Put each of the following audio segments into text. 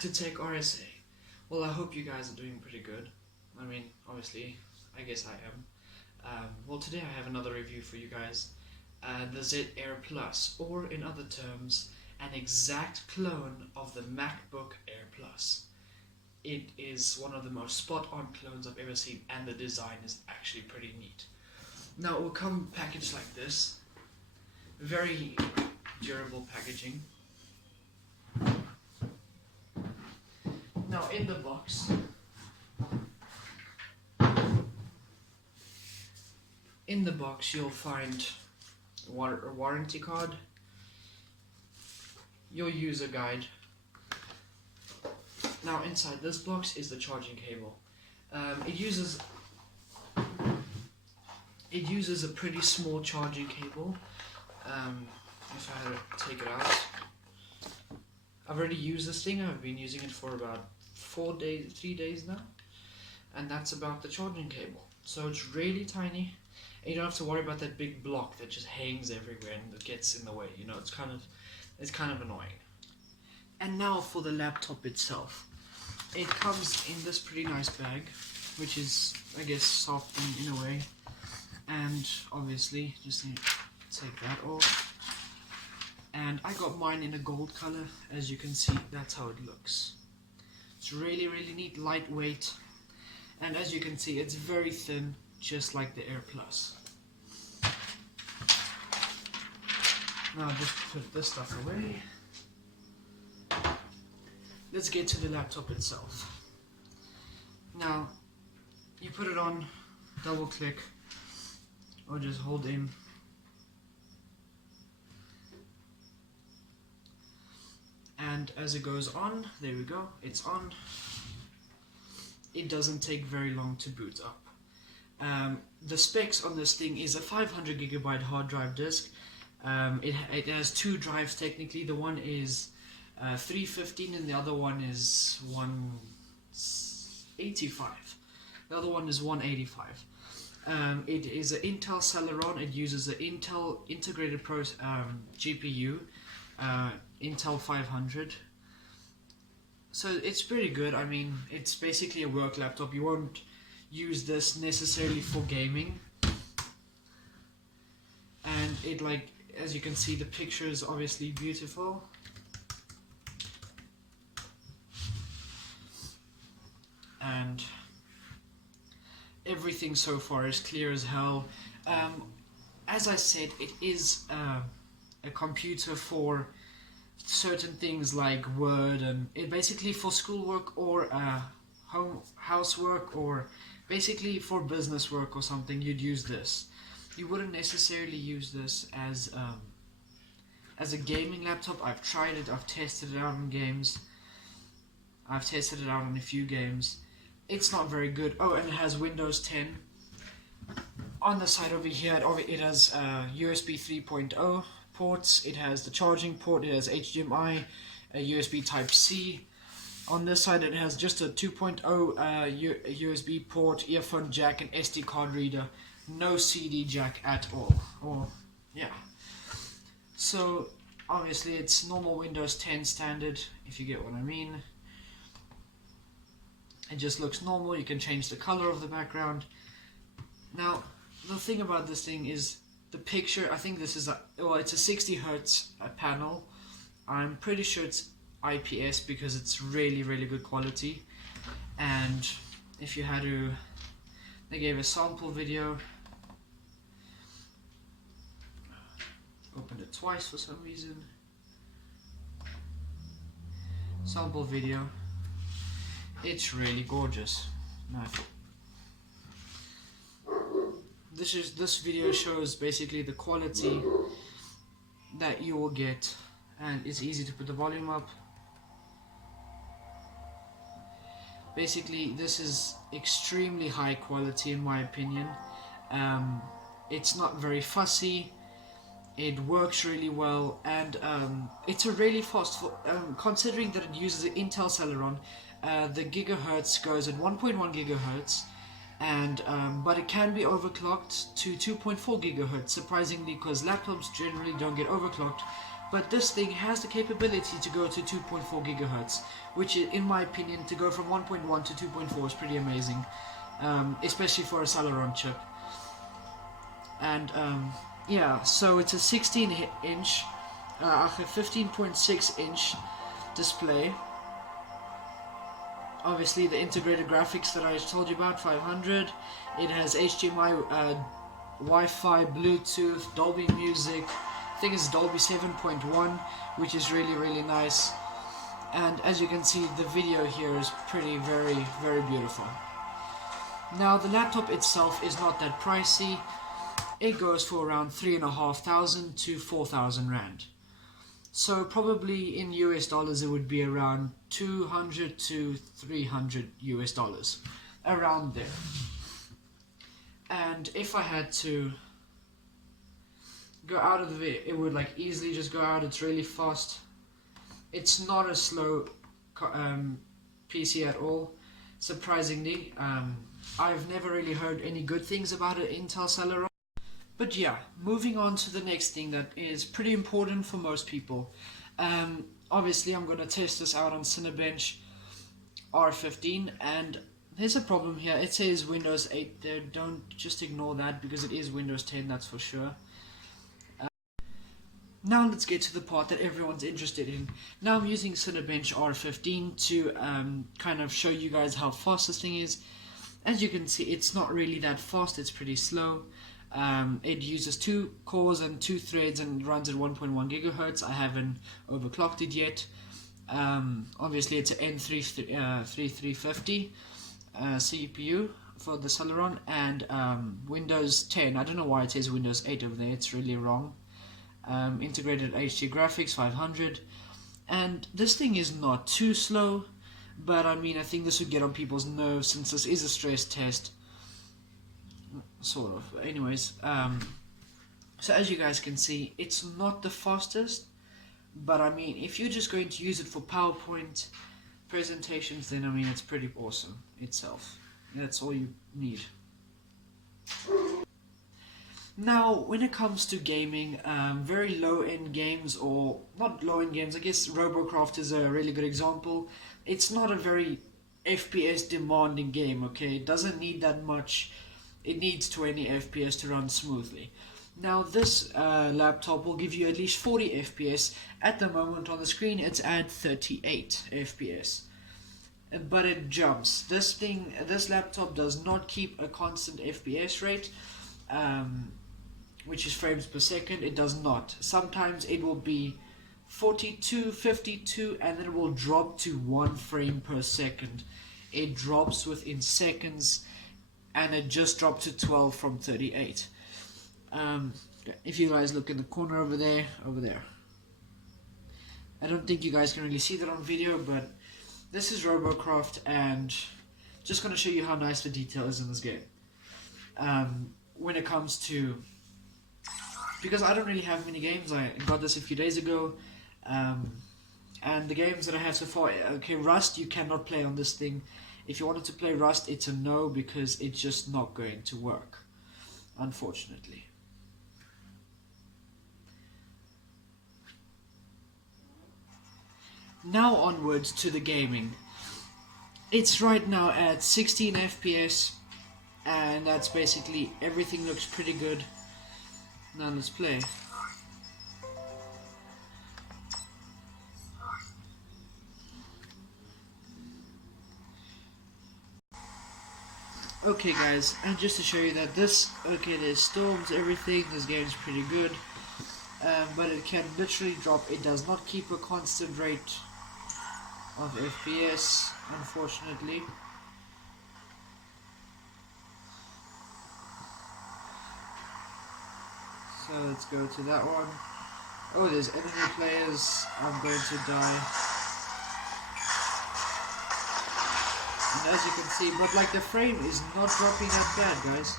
back to Tech RSA. Well, I hope you guys are doing pretty good. I mean, obviously, I guess I am. Well, today I have another review for you guys. The Z Air Plus, or in other terms, an exact clone of the Macbook Air Plus. It is one of the most spot-on clones I've ever seen, and the design is actually pretty neat. Now, it will come packaged like this. Very durable packaging. Now, in the box, you'll find a warranty card, your user guide. Now, inside this box is the charging cable. It uses a pretty small charging cable. If I had to take it out, I've already used this thing. I've been using it for about 3 days now, and that's about the charging cable. So it's really tiny, and you don't have to worry about that big block that just hangs everywhere and that gets in the way. You know, it's kind of annoying. And now for the laptop itself. It comes in this pretty nice bag, which is, I guess, soft in a way. And obviously, just need to take that off. And I got mine in a gold color. As you can see, that's how it looks. It's really, really neat, lightweight. And as you can see, it's very thin, just like the Air Plus. Now just put this stuff away. Let's get to the laptop itself. Now, you put it on, double click, or just hold in. And as it goes on, there we go, it's on. It doesn't take very long to boot up. The specs on this thing is a 500GB hard drive disk. It has two drives technically. The one is 315 and the other one is 185. The other one is 185. It is an Intel CELERON. It uses an Intel integrated GPU, Intel 500. So it's pretty good. I mean, it's basically a work laptop. You won't use this necessarily for gaming. And it, like, as you can see, the picture is obviously beautiful. And everything so far is clear as hell. As I said, it is a computer for certain things like Word, and it basically for schoolwork or housework, or basically for business work or something. You'd use this. You wouldn't necessarily use this as a gaming laptop. I've tried it. I've tested it out on games. I've tested it out on a few games. It's not very good. Oh, and it has Windows 10. On the side over here, it has USB 3.0 ports. It has the charging port. It has HDMI, a USB Type-C. On this side, it has just a 2.0 USB port, earphone jack, and SD card reader. No CD jack at all. Or, yeah. So, obviously, it's normal Windows 10 standard, if you get what I mean. It just looks normal. You can change the color of the background. Now, the thing about this thing is the picture. I think this is it's a 60 Hz panel. I'm pretty sure it's IPS because it's really, really good quality. And if you had to, they gave a sample video. Opened it twice for some reason. Sample video. It's really gorgeous. Now, this video shows basically the quality that you will get, and it's easy to put the volume up. Basically, this is extremely high quality in my opinion. It's not very fussy. It works really well, and it's a really fast. Considering that it uses an Intel Celeron, the gigahertz goes at 1.1 gigahertz, and but it can be overclocked to 2.4 gigahertz. Surprisingly, because laptops generally don't get overclocked but this thing has the capability to go to 2.4 gigahertz, which in my opinion, to go from 1.1 to 2.4 is pretty amazing, especially for a Celeron chip. And yeah, so it's a 16-inch, 15.6 inch display. Obviously the integrated graphics that I told you about, 500. It has HDMI, Wi-Fi, Bluetooth, Dolby Music. I think it's Dolby 7.1, which is really nice. And as you can see, the video here is very beautiful. Now the laptop itself is not that pricey. It goes for around 3,500 to 4,000 rand. So probably in US dollars it would be around 200 to 300 US dollars, around there. And if I had to go out of it, it would like easily just go out. It's really fast. It's not a slow PC at all, surprisingly. I've never really heard any good things about an Intel Celeron. But yeah, moving on to the next thing that is pretty important for most people. Obviously I'm going to test this out on Cinebench R15, and there's a problem here. It says Windows 8 there. Don't just ignore that, because it is Windows 10, that's for sure. Now let's get to the part that everyone's interested in. Now I'm using Cinebench R15 to kind of show you guys how fast this thing is. As you can see, it's not really that fast, it's pretty slow. It uses 2 cores and 2 threads and runs at 1.1 gigahertz. I haven't overclocked it yet. Obviously it's an N3350 CPU for the Celeron, and Windows 10. I don't know why it says Windows 8 over there, it's really wrong. Integrated HD graphics, 500. And this thing is not too slow, but I mean, I think this would get on people's nerves since this is a stress test. Sort of. Anyways, so as you guys can see, it's not the fastest, but I mean, if you're just going to use it for PowerPoint presentations, then I mean, it's pretty awesome itself. That's all you need. Now, when it comes to gaming, very low-end games, or not low-end games, I guess Robocraft is a really good example. It's not a very FPS demanding game, okay? It doesn't need that much. It needs 20 FPS to run smoothly. Now this laptop will give you at least 40 FPS. At the moment on the screen it's at 38 FPS. But it jumps. This laptop does not keep a constant FPS rate, which is frames per second. It does not. Sometimes it will be 42, 52, and then it will drop to 1 frame per second. It drops within seconds, and it just dropped to 12 from 38. If you guys look in the corner over there, I don't think you guys can really see that on video, but this is Robocraft, and just going to show you how nice the detail is in this game. When it comes to, because I don't really have many games, I got this a few days ago, and the games that I have so far, okay, Rust you cannot play on this thing. If you wanted to play Rust, it's a no, because it's just not going to work, unfortunately. Now onwards to the gaming. It's right now at 16 FPS, and that's basically everything. Looks pretty good. Now let's play. Okay guys, and just to show you that this, okay, there's storms, everything, this game is pretty good, but it can literally drop. It does not keep a constant rate of FPS, unfortunately. So let's go to that one. Oh, there's enemy players. I'm going to die. And as you can see, but like the frame is not dropping that bad, guys.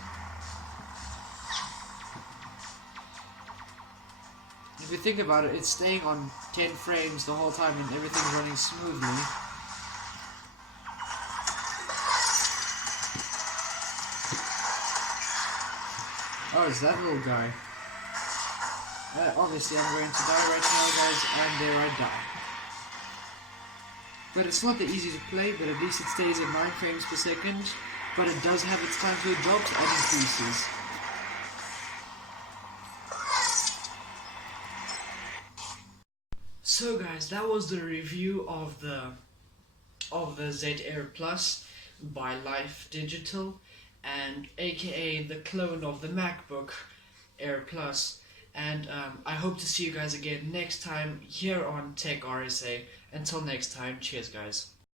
If you think about it, it's staying on 10 frames the whole time and everything's running smoothly. Oh, it's that little guy. Obviously I'm going to die right now, guys, and there I die. But it's not the easy to play, but at least it stays at 9 frames per second, but it does have its times where it drops and increases. So guys, that was the review of the Z Air Plus by Life Digital, and aka the clone of the MacBook Air Plus. And I hope to see you guys again next time here on Tech RSA. Until next time, cheers guys.